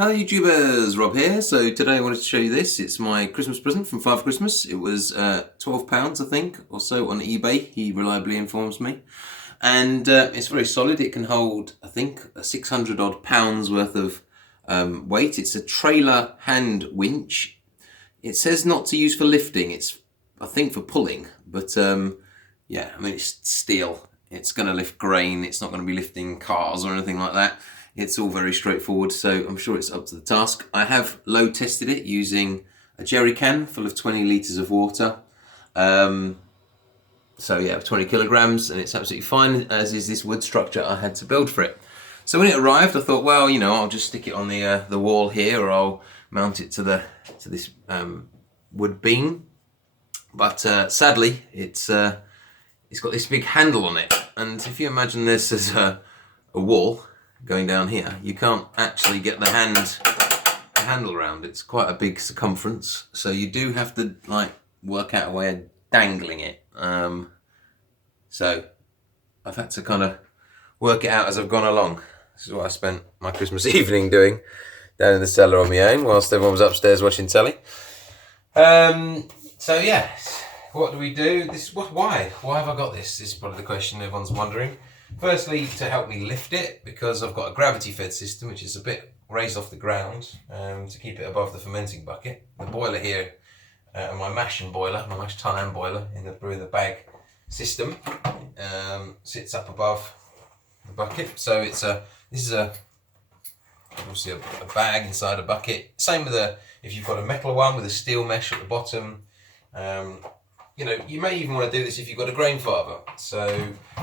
Hello YouTubers, Rob here. So today I wanted to show you this. It's my Christmas present from Father Christmas. It was £12 I think or so on eBay, he reliably informs me. And it's very solid. It can hold I think 600 odd pounds worth of weight. It's a trailer hand winch. It says not to use for lifting, it's I think for pulling, but yeah, I mean it's steel. It's going to lift grain, it's not going to be lifting cars or anything like that. It's all very straightforward, so I'm sure it's up to the task. I have load tested it using a jerry can full of 20 litres of water. So yeah, 20 kilograms, and it's absolutely fine, as is this wood structure I had to build for it. So when it arrived, I thought, well, you know, I'll just stick it on the wall here, or I'll mount it to this wood beam. But sadly, it's got this big handle on it, and if you imagine this as a wall going down here, you can't actually get the handle around. It's quite a big circumference, so you do have to like work out a way of dangling it. So I've had to kind of work it out as I've gone along. This is what I spent my Christmas evening doing down in the cellar on my own whilst everyone was upstairs watching telly. So yeah, what do we do? Why have I got this? This is probably the question everyone's wondering. Firstly, to help me lift it, because I've got a gravity fed system which is a bit raised off the ground to keep it above the fermenting bucket. The boiler here, my mash tun and boiler in the brew in the bag system, sits up above the bucket. So this is obviously a bag inside a bucket. Same with if you've got a metal one with a steel mesh at the bottom. You know, you may even want to do this if you've got a Grainfather. So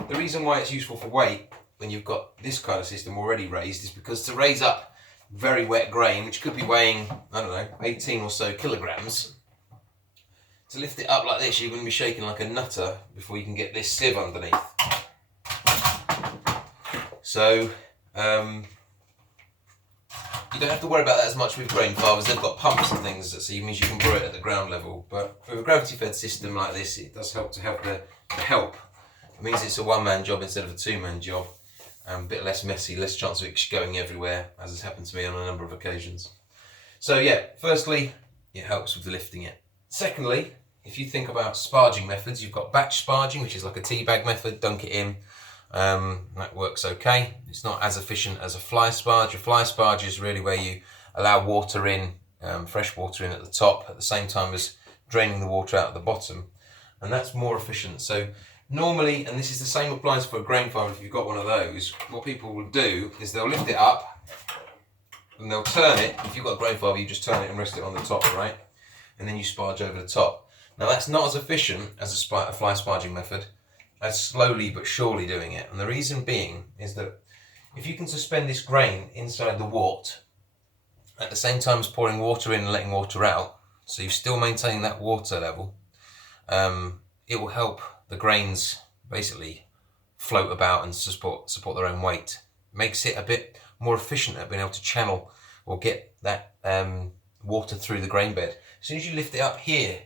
the reason why it's useful for weight when you've got this kind of system already raised is because to raise up very wet grain, which could be weighing, I don't know, 18 or so kilograms, to lift it up like this, you're going to be shaking like a nutter before you can get this sieve underneath. So you don't have to worry about that as much with Grainfathers. They've got pumps and things, so it means you can brew it at the ground level. But with a gravity-fed system like this, it does help to help the help. It means it's a one-man job instead of a two-man job. A bit less messy, less chance of it going everywhere, as has happened to me on a number of occasions. So yeah, firstly, it helps with lifting it. Secondly, if you think about sparging methods, you've got batch sparging, which is like a tea bag method, dunk it in. That works okay. It's not as efficient as a fly sparge. A fly sparge is really where you allow water in, fresh water in at the top at the same time as draining the water out at the bottom, and that's more efficient. So normally, and this is the same applies for a Grainfather if you've got one of those, what people will do is they'll lift it up and they'll turn it. If you've got a Grainfather, you just turn it and rest it on the top, right? And then you sparge over the top. Now that's not as efficient as a fly sparging method, as slowly but surely doing it. And the reason being is that if you can suspend this grain inside the wort at the same time as pouring water in and letting water out, so you're still maintaining that water level, it will help the grains basically float about and support their own weight. Makes it a bit more efficient at being able to channel or get that water through the grain bed. As soon as you lift it up here,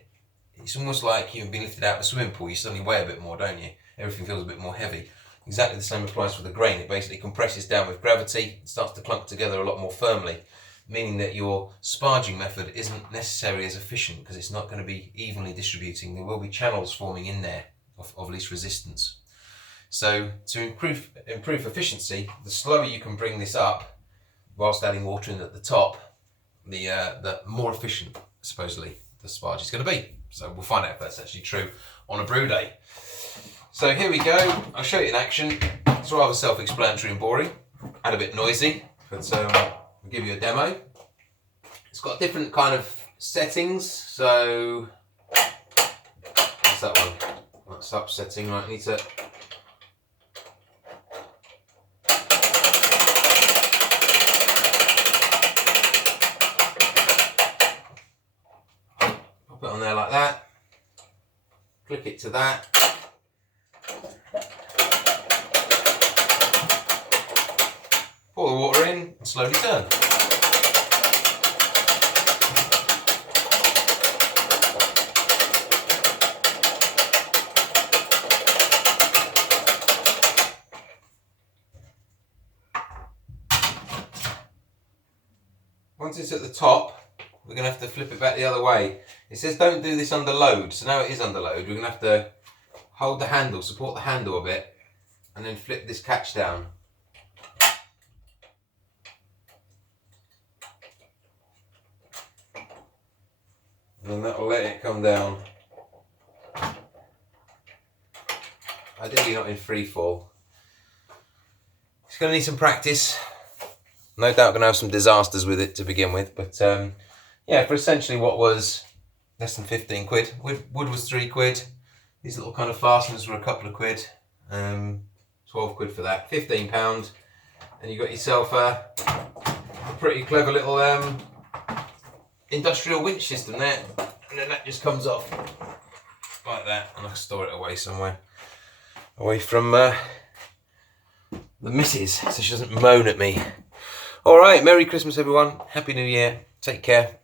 it's almost like you've been lifted out of a swimming pool. You suddenly weigh a bit more, don't you? Everything feels a bit more heavy. Exactly the same applies for the grain. It basically compresses down with gravity, it starts to clump together a lot more firmly, meaning that your sparging method isn't necessarily as efficient because it's not going to be evenly distributing. There will be channels forming in there of least resistance. So to improve efficiency, the slower you can bring this up whilst adding water in at the top, the more efficient supposedly the sparge is going to be. So we'll find out if that's actually true on a brew day. So here we go. I'll show you in action. It's rather self-explanatory and boring and a bit noisy, but I'll give you a demo. It's got different kind of settings. So what's that one? That's up setting. Right, I need to pop it on there like that. Click it to that. Pour the water in and slowly turn. once it's at the top, we're going to have to flip it back the other way. It says don't do this under load, so now it is under load. We're going to have to hold the handle, support the handle a bit, and then flip this catch down. And then that'll let it come down. Ideally not in free fall. It's going to need some practice. No doubt going to have some disasters with it to begin with, but yeah, for essentially what was less than 15 quid. Wood was 3 quid. These little kind of fasteners were a couple of quid. 12 quid for that. £15, and you got yourself a pretty clever little industrial winch system there, and then that just comes off like that, and I can store it away somewhere, away from the missus, so she doesn't moan at me. All right, Merry Christmas everyone, Happy New Year, take care.